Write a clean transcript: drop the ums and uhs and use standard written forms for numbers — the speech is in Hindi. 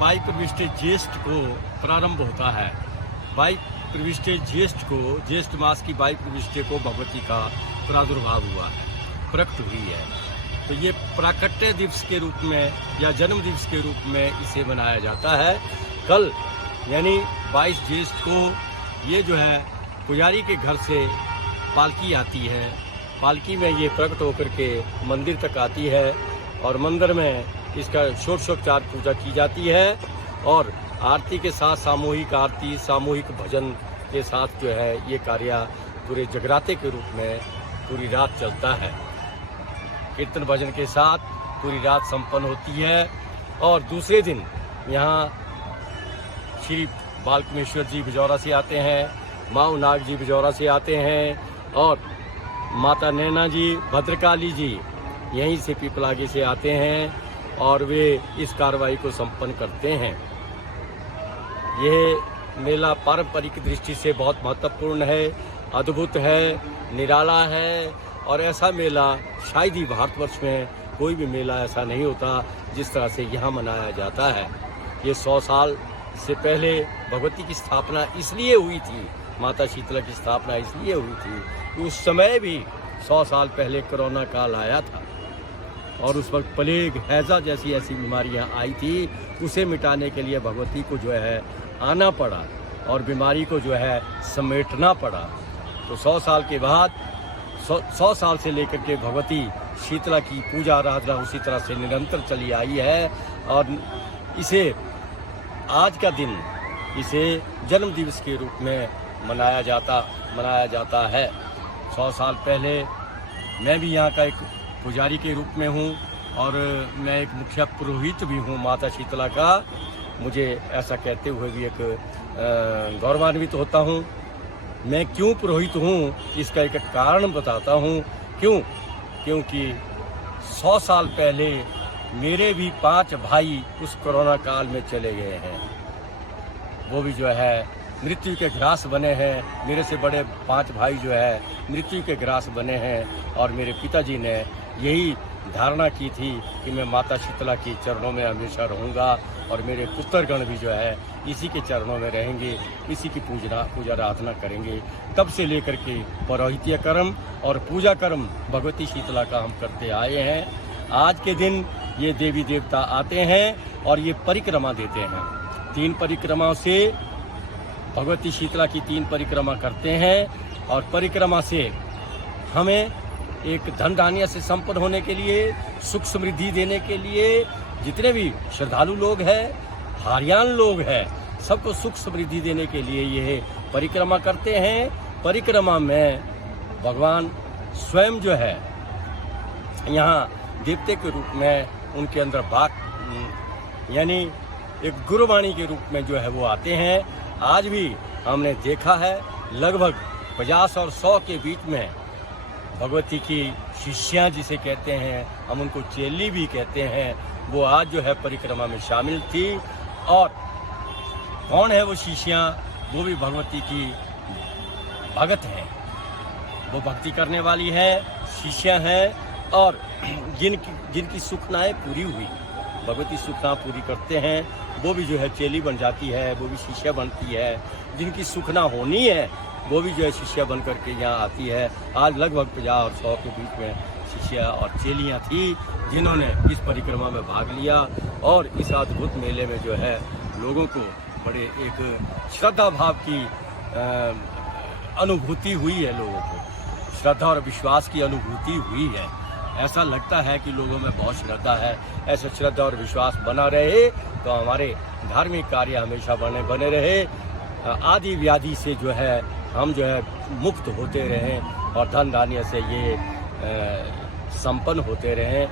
22 प्रविष्टे ज्येष्ठ को प्रारंभ होता है। 22 प्रविष्टे ज्येष्ठ को, ज्येष्ठ मास की 22 प्रविष्टे को भगवती का प्रादुर्भाव हुआ है, प्रकट हुई है। तो ये प्राकट्य दिवस के रूप में या जन्म दिवस के रूप में इसे मनाया जाता है। कल यानी 22 ज्येष्ठ को ये जो है पुजारी के घर से पालकी आती है। पालकी में ये प्रकट होकर के मंदिर तक आती है और मंदिर में इसका षोडशोपचार पूजा की जाती है और आरती के साथ सामूहिक आरती, सामूहिक भजन के साथ जो है ये कार्य पूरे जगराते के रूप में पूरी रात चलता है। कीर्तन भजन के साथ पूरी रात संपन्न होती है और दूसरे दिन यहाँ श्री बालकुमेश्वर जी बिजौरा से आते हैं, माऊ नाग जी बिजौरा से आते हैं और माता नैना जी, भद्रकाली जी यहीं से पीपलागे से आते हैं और वे इस कार्रवाई को संपन्न करते हैं। यह मेला पारंपरिक दृष्टि से बहुत महत्वपूर्ण है, अद्भुत है, निराला है और ऐसा मेला शायद ही भारतवर्ष में कोई भी मेला ऐसा नहीं होता जिस तरह से यहाँ मनाया जाता है। ये 100 साल से पहले भगवती की स्थापना इसलिए हुई थी, माता शीतला की स्थापना इसलिए हुई थी कि उस समय भी 100 साल पहले कोरोना काल आया था और उस वक्त प्लेग, हैजा जैसी ऐसी बीमारियां आई थी। उसे मिटाने के लिए भगवती को जो है आना पड़ा और बीमारी को जो है समेटना पड़ा। तो 100 साल के बाद 100 साल से लेकर के भगवती शीतला की पूजा आराधना उसी तरह से निरंतर चली आई है और इसे आज का दिन इसे जन्म दिवस के रूप में मनाया जाता है। 100 साल पहले मैं भी यहाँ का एक पुजारी के रूप में हूँ और मैं एक मुख्य पुरोहित भी हूँ माता शीतला का। मुझे ऐसा कहते हुए भी एक गौरवान्वित होता हूँ। मैं क्यों पुरोहित हूँ इसका एक कारण बताता हूँ। क्योंकि 100 साल पहले मेरे भी 5 भाई उस कोरोना काल में चले गए हैं। वो भी जो है मृत्यु के ग्रास बने हैं। मेरे से बड़े 5 भाई जो है मृत्यु के ग्रास बने हैं और मेरे पिताजी ने यही धारणा की थी कि मैं माता शीतला के चरणों में हमेशा रहूँगा और मेरे पुत्रगण भी जो है इसी के चरणों में रहेंगे, इसी की पूजा आराधना करेंगे। तब से लेकर के पौरोहित्य कर्म और पूजा कर्म भगवती शीतला का हम करते आए हैं। आज के दिन ये देवी देवता आते हैं और ये परिक्रमा देते हैं। 3 परिक्रमाओं से भगवती शीतला की 3 परिक्रमा करते हैं और परिक्रमा से हमें एक धन धान्य से संपन्न होने के लिए, सुख समृद्धि देने के लिए, जितने भी श्रद्धालु लोग हैं, हारियान लोग हैं, सबको सुख समृद्धि देने के लिए ये परिक्रमा करते हैं। परिक्रमा में भगवान स्वयं जो है यहाँ देवते के रूप में उनके अंदर बात यानी एक गुरुवाणी के रूप में जो है वो आते हैं। आज भी हमने देखा है लगभग 50 और 100 के बीच में भगवती की शिष्यां जिसे कहते हैं, हम उनको चेली भी कहते हैं, वो आज जो है परिक्रमा में शामिल थी। और कौन है वो शिष्यां? वो भी भगवती की भगत हैं, वो भक्ति करने वाली है, शिष्या हैं और जिनकी सुखनाएं पूरी हुई, भगवती सुखना पूरी करते हैं, वो भी जो है चेली बन जाती है, वो भी शिष्या बनती है। जिनकी सुखना होनी है वो भी जो है शिष्या बन करके यहाँ आती है। आज लगभग 50 और 100 के बीच में शिष्या और चेलियाँ थी जिन्होंने इस परिक्रमा में भाग लिया और इस अद्भुत मेले में जो है लोगों को बड़े एक श्रद्धा भाव की अनुभूति हुई है। लोगों को श्रद्धा और विश्वास की अनुभूति हुई है। ऐसा लगता है कि लोगों में बहुत श्रद्धा है। ऐसे श्रद्धा और विश्वास बना रहे तो हमारे धार्मिक कार्य हमेशा बने रहे, आदि व्याधि से जो है हम जो है मुक्त होते रहें और धन धान्य से ये संपन्न होते रहें।